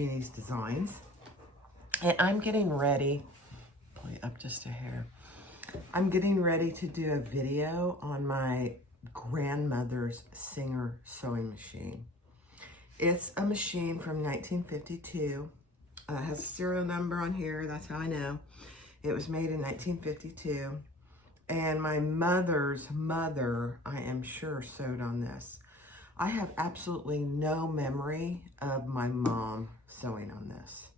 Jeannie's Designs. And I'm getting ready, pull it up just a hair. I'm getting ready to do a video on my grandmother's Singer sewing machine. It's a machine from 1952. It has a serial number on here, that's how I know. It was made in 1952. And my mother's mother, I am sure, sewed on this. I have absolutely no memory of my mom sewing on this.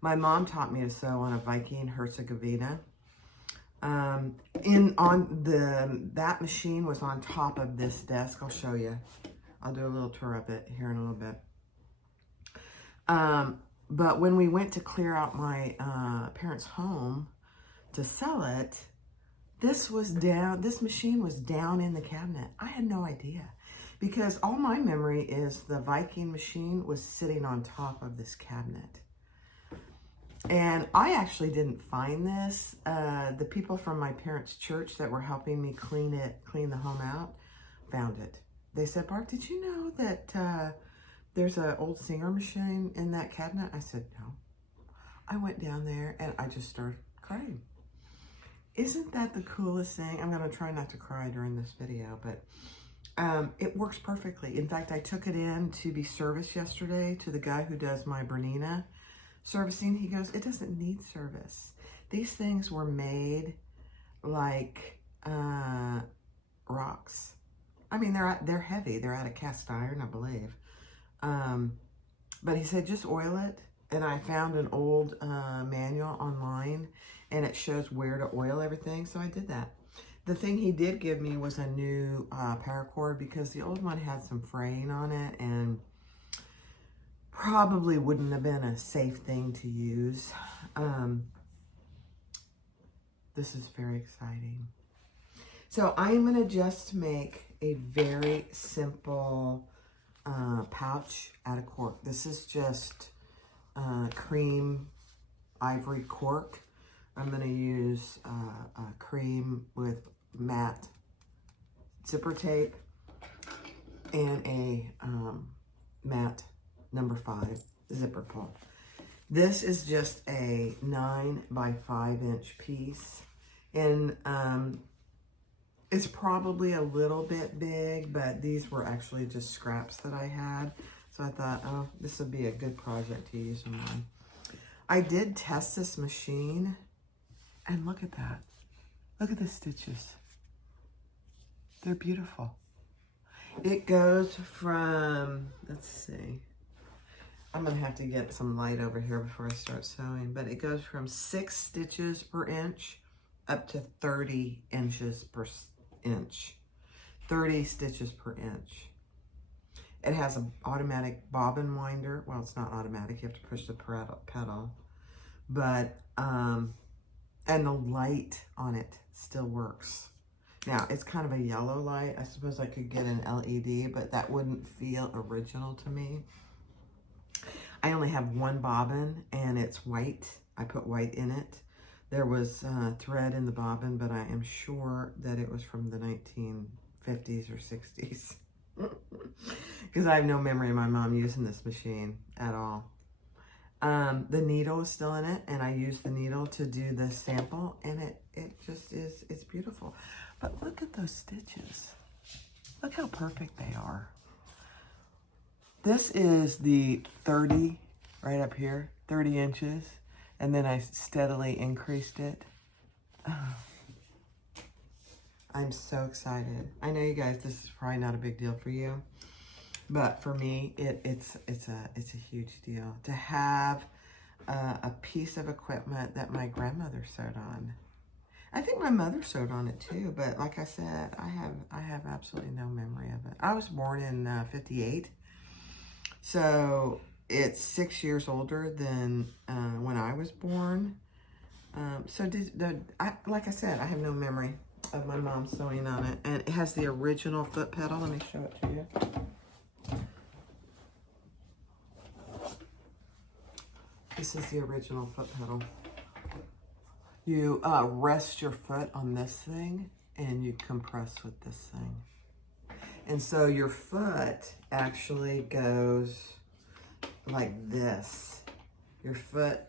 My mom taught me to sew on a Viking Herzegovina. That machine was on top of this desk. I'll show you. I'll do a little tour of it here in a little bit. But when we went to clear out my parents' home to sell it, this machine was down in the cabinet. I had no idea, because all my memory is the Viking machine was sitting on top of this cabinet. And I actually didn't find this. The people from my parents' church that were helping me clean the home out, found it. They said, "Barb, did you know that there's an old Singer machine in that cabinet?" I said, "No." I went down there and I just started crying. Isn't that the coolest thing? I'm gonna try not to cry during this video, but it works perfectly. In fact, I took it in to be serviced yesterday to the guy who does my Bernina servicing. He goes, "It doesn't need service. These things were made like rocks. I mean, they're heavy. They're out of cast iron, I believe." But he said, "Just oil it." And I found an old manual online, and it shows where to oil everything. So I did that. The thing he did give me was a new paracord, because the old one had some fraying on it and probably wouldn't have been a safe thing to use. This is very exciting. So I'm going to just make a very simple pouch out of cork. This is just cream ivory cork. I'm going to use cream with matte zipper tape and a matte number 5 zipper pull. This is just a 9 by 5 inch piece, and it's probably a little bit big, but these were actually just scraps that I had. So I thought, oh, this would be a good project to use them on. I did test this machine, and look at that. Look at the stitches. They're beautiful. It goes from, let's see, I'm gonna have to get some light over here before I start sewing, but it goes from 6 stitches per inch up to 30 inches per inch. 30 stitches per inch. It has an automatic bobbin winder. Well, it's not automatic, you have to push the pedal. But, and the light on it still works. Now, it's kind of a yellow light. I suppose I could get an LED, but that wouldn't feel original to me. I only have one bobbin, and it's white. I put white in it. There was thread in the bobbin, but I am sure that it was from the 1950s or 60s. Because I have no memory of my mom using this machine at all. The needle is still in it, and I used the needle to do the sample, and it just is, it's beautiful. But look at those stitches. Look how perfect they are. This is the 30, right up here, 30 inches, and then I steadily increased it. Oh, I'm so excited. I know you guys, this is probably not a big deal for you, but for me, it's a huge deal to have a piece of equipment that my grandmother sewed on. I think my mother sewed on it too, but like I said, I have absolutely no memory of it. I was born in 58, so it's 6 years older than when I was born. Like I said, I have no memory of my mom sewing on it. And it has the original foot pedal. Let me show it to you. This is the original foot pedal. You rest your foot on this thing, and you compress with this thing. And so your foot actually goes like this. Your foot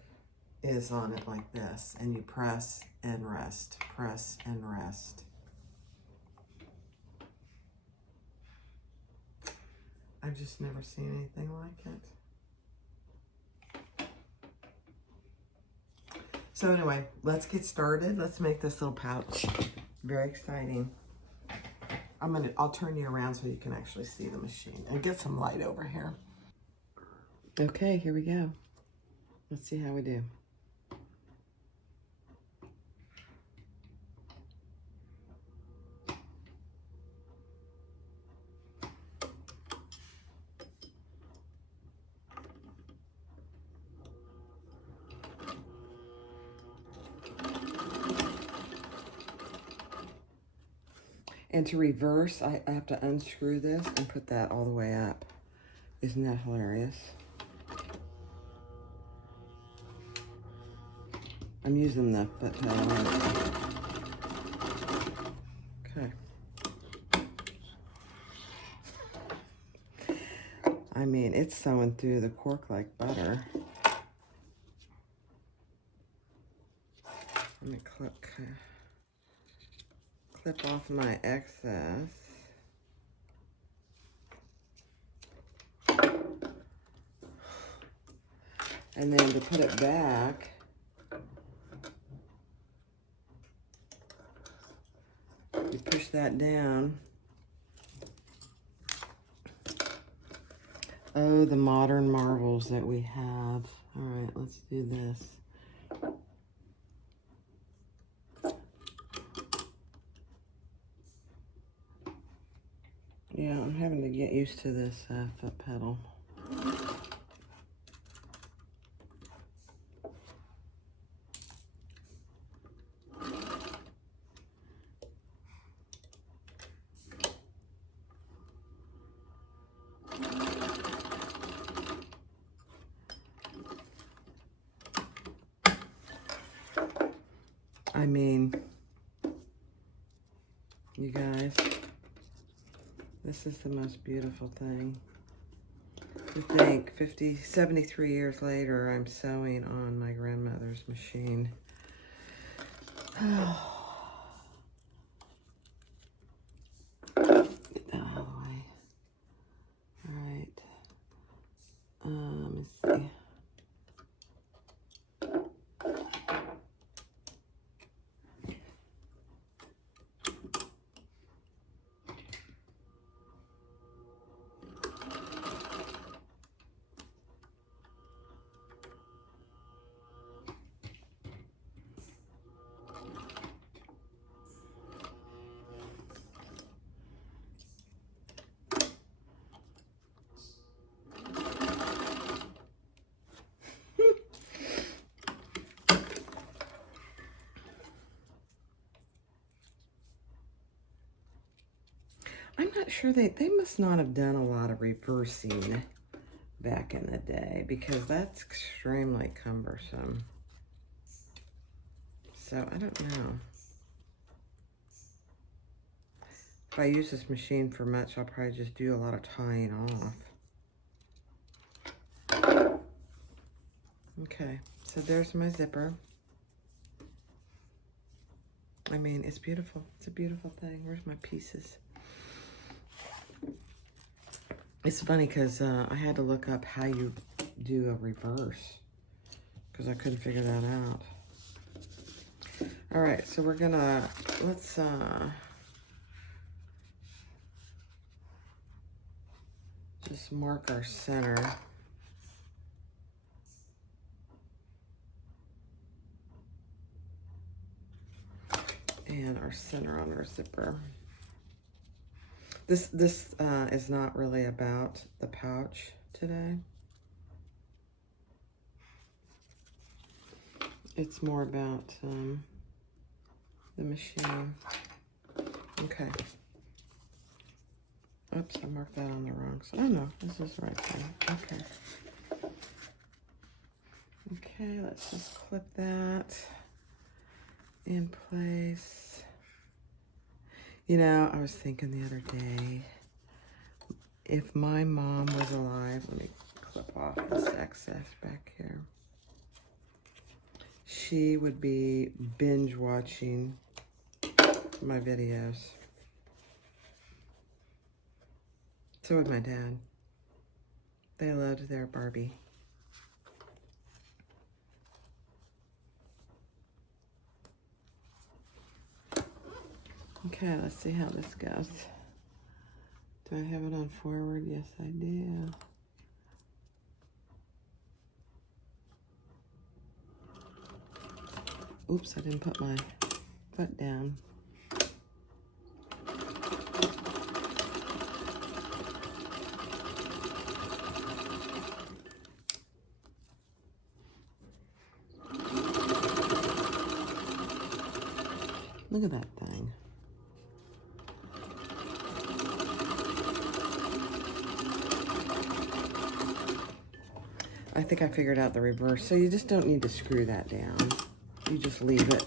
is on it like this, and you press and rest, press and rest. I've just never seen anything like it. So anyway, let's get started. Let's make this little pouch. Very exciting. I'll turn you around so you can actually see the machine and get some light over here. Okay, here we go. Let's see how we do. And to reverse, I have to unscrew this and put that all the way up. Isn't that hilarious? I'm using the foot pedal. Okay. I mean, it's sewing through the cork like butter. Let me clip off my excess. And then to put it back, you push that down. Oh, the modern marvels that we have. All right, let's do this. Yeah, I'm having to get used to this foot pedal. I mean, you guys, this is the most beautiful thing. To think 73 years later, I'm sewing on my grandmother's machine. Get that out of the way. All right. Let's see. I'm not sure they must not have done a lot of reversing back in the day, because that's extremely cumbersome. So I don't know. If I use this machine for much, I'll probably just do a lot of tying off. Okay, so there's my zipper. I mean, it's beautiful. It's a beautiful thing. Where's my pieces? It's funny because I had to look up how you do a reverse, because I couldn't figure that out. All right, so we're gonna, let's just mark our center. And our center on our zipper. This is not really about the pouch today. It's more about the machine. Okay. Oops, I marked that on the wrong side. Oh no, this is the right thing. Okay. Okay, let's just clip that in place. You know, I was thinking the other day, if my mom was alive, let me clip off this excess back here. she would be binge watching my videos. So would my dad. They loved their Barbie. Okay, let's see how this goes. Do I have it on forward? Yes, I do. Oops, I didn't put my foot down. Look at that thing. I think I figured out the reverse. So you just don't need to screw that down. You just leave it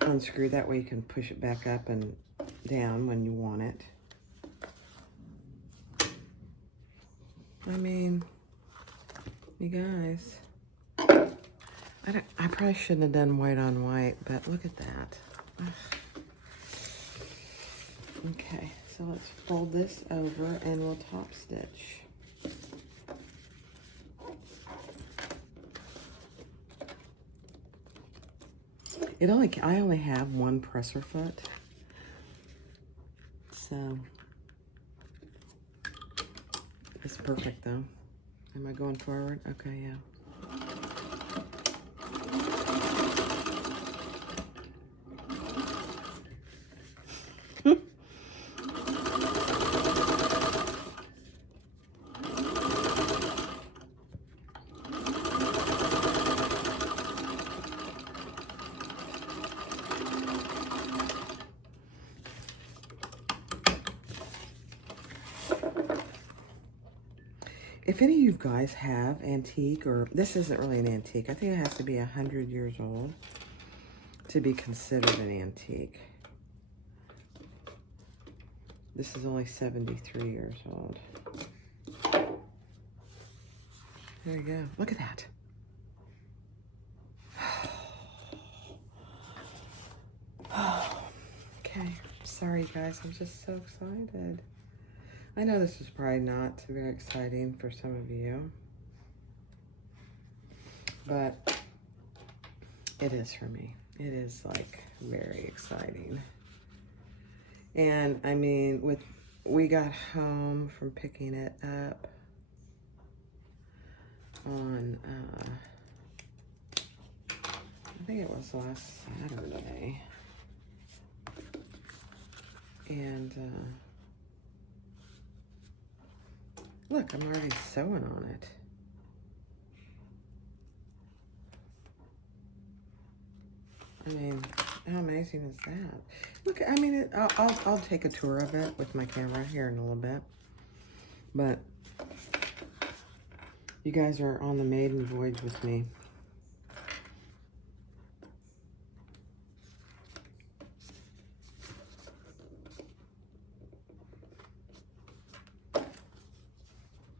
unscrewed. That way you can push it back up and down when you want it. I mean, you guys, I probably shouldn't have done white on white, but look at that. Ugh. Okay, so let's fold this over and we'll top stitch. I only have one presser foot, so it's perfect though. Am I going forward? Okay, yeah. If any of you guys have antique, or this isn't really an antique, I think it has to be 100 years old to be considered an antique. This is only 73 years old. There you go. Look at that. Okay. Sorry, guys. I'm just so excited. I know this is probably not very exciting for some of you, but it is for me. It is like very exciting. And I mean, we got home from picking it up on, I think it was last Saturday. And, look, I'm already sewing on it. I mean, how amazing is that? Look, I mean, I'll take a tour of it with my camera here in a little bit. But you guys are on the maiden voyage with me.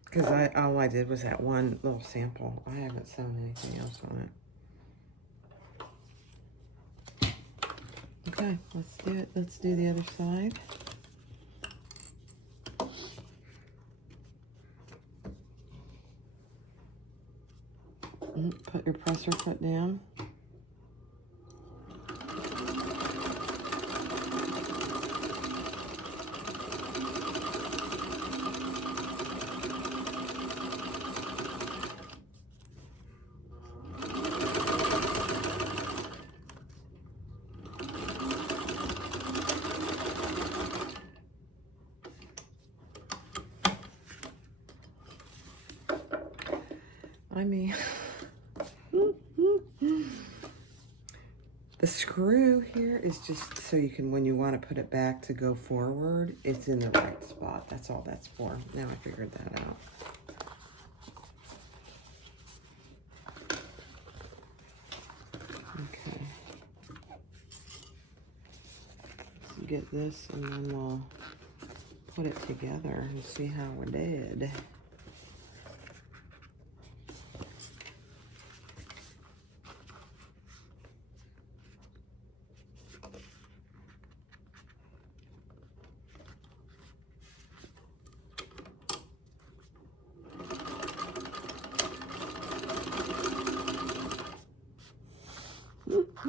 Because all I did was that one little sample. I haven't sewn anything else on it. Okay, let's do it. Let's do the other side. Put your presser foot down. I mean, the screw here is just so you can, when you want to put it back to go forward, it's in the right spot. That's all that's for. Now I figured that out. Okay. Let's get this and then we'll put it together and see how we did. I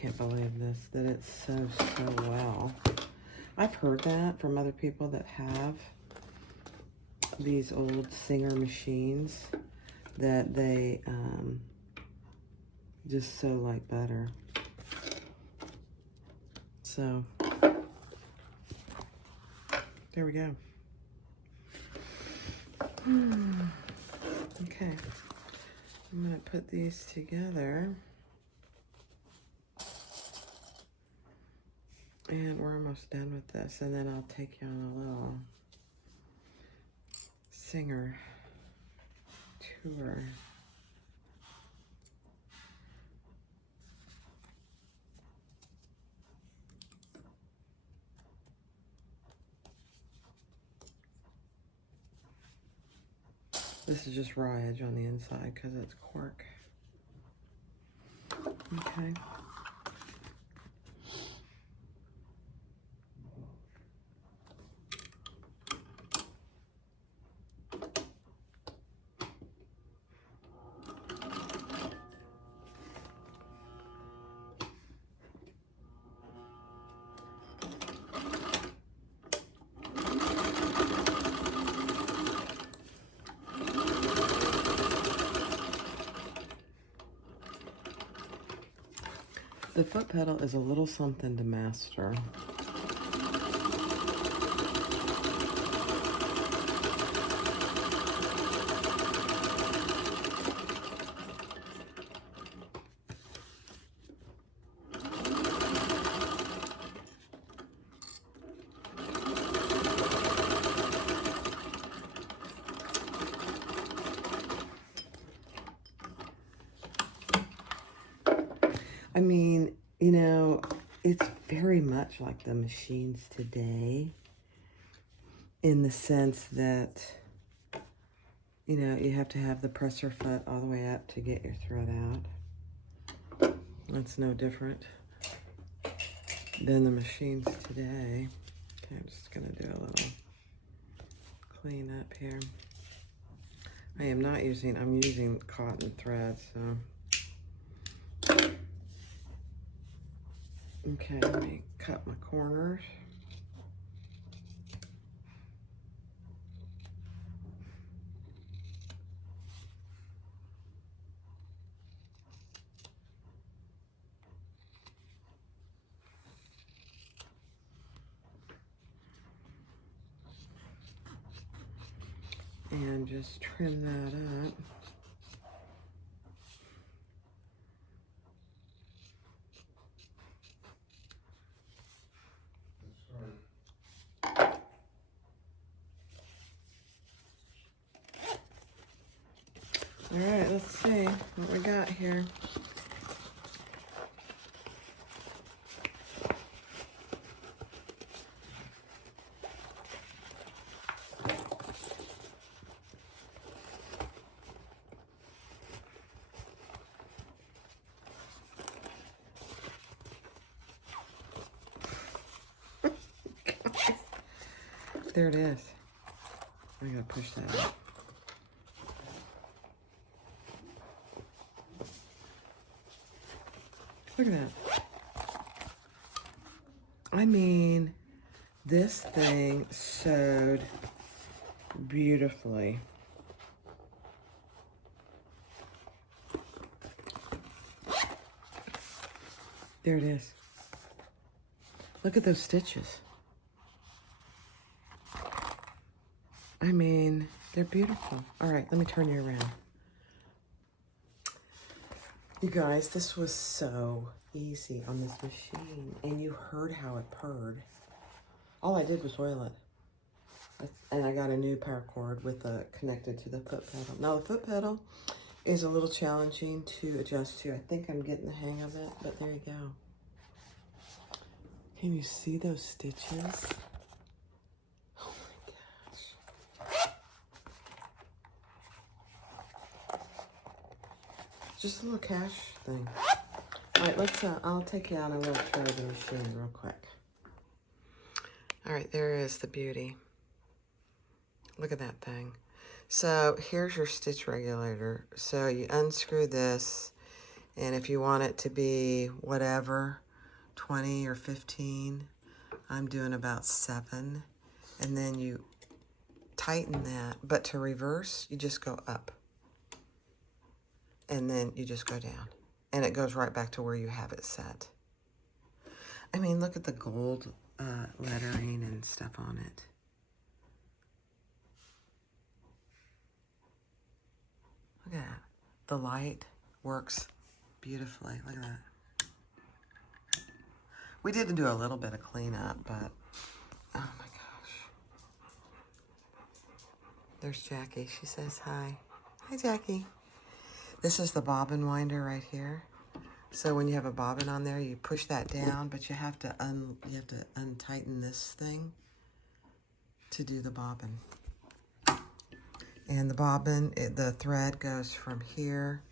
can't believe this, that it sews so well. I've heard that from other people that have these old Singer machines, that they just sew like butter. So, there we go. Okay, I'm gonna put these together. And we're almost done with this, and then I'll take you on a little Singer tour. This is just raw edge on the inside because it's cork. Okay. The foot pedal is a little something to master. I mean, you know, it's very much like the machines today in the sense that, you know, you have to have the presser foot all the way up to get your thread out. That's no different than the machines today. Okay, I'm just gonna do a little clean up here. I'm using cotton thread, so. Okay, let me cut my corners. And just trim that up. All right, let's see what we got here. There it is. I gotta push that out. Look at that. I mean, this thing sewed beautifully. There it is. Look at those stitches. I mean, they're beautiful. All right, let me turn you around. You guys, this was so easy on this machine, and you heard how it purred. All I did was oil it. And I got a new paracord with connected to the foot pedal. Now, the foot pedal is a little challenging to adjust to. I think I'm getting the hang of it, but there you go. Can you see those stitches? Just a little cash thing. All right, let's, I'll take you out and we'll try the machine real quick. All right, there is the beauty. Look at that thing. So here's your stitch regulator. So you unscrew this, and if you want it to be whatever, 20 or 15, I'm doing about 7. And then you tighten that, but to reverse, you just go up. And then you just go down. And it goes right back to where you have it set. I mean, look at the gold lettering and stuff on it. Look at that. The light works beautifully. Look at that. We did do a little bit of cleanup, but oh my gosh. There's Jackie. She says hi. Hi, Jackie. This is the bobbin winder right here. So when you have a bobbin on there, you push that down, but you have to untighten this thing to do the bobbin. And the bobbin, the thread goes from here,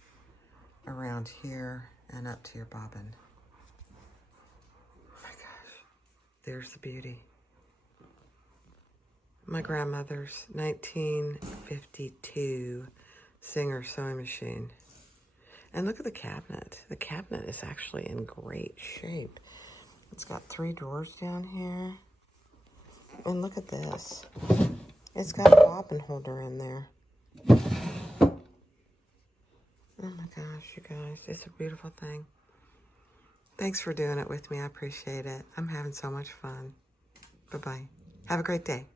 around here, and up to your bobbin. Oh my gosh, there's the beauty. My grandmother's 1952 Singer sewing machine. And look at the cabinet. The cabinet is actually in great shape. It's got 3 drawers down here. And look at this. It's got a bobbin holder in there. Oh my gosh, you guys. It's a beautiful thing. Thanks for doing it with me. I appreciate it. I'm having so much fun. Bye-bye. Have a great day.